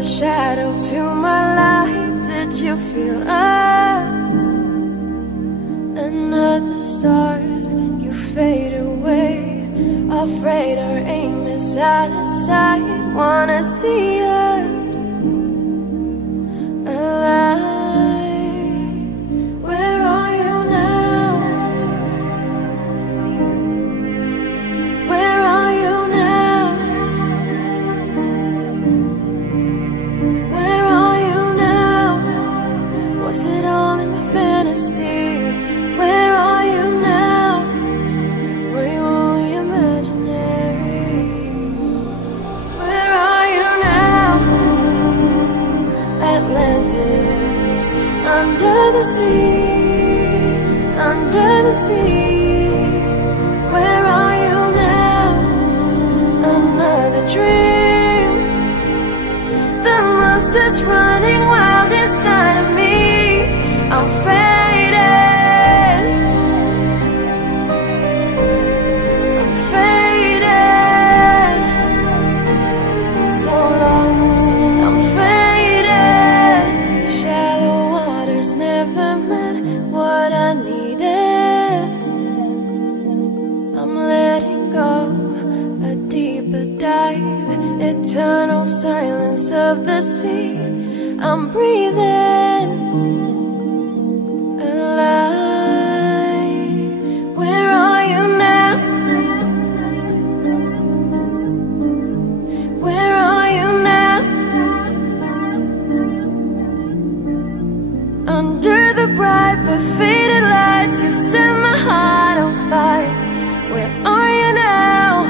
a shadow to my light. Did you feel us? Another star, you fade away. Afraid our aim is out of sight. Wanna see us alive. Where are you now? Where are you now? Where are you now? Was it all in my fantasy? Where are you now? Were you only imaginary? Where are you now? Atlantis, under the sea, under the sea. Where are you now? Another dream. The monster's running wild inside of me. I'm faded. I'm faded. So lost, I'm faded. These shallow waters never meant what I needed. I'm letting go, a deeper dive. Eternal silence of the sea. I'm breathing alive. Where are you now? Where are you now? Under the bright but faded lights, you've set my heart on fire. Where are you now?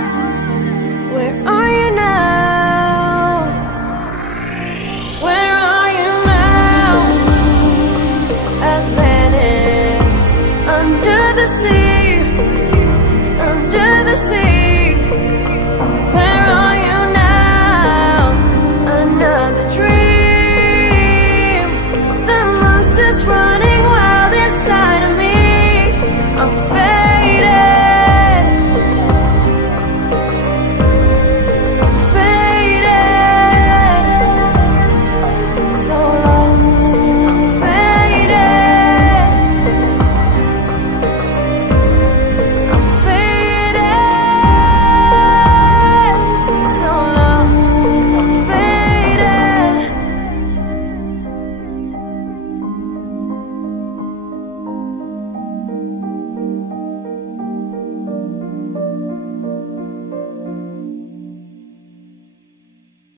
Where are you now? Where are you now? Atlantis, under the sea, under the sea. Where are you now? Another dream. The monster's running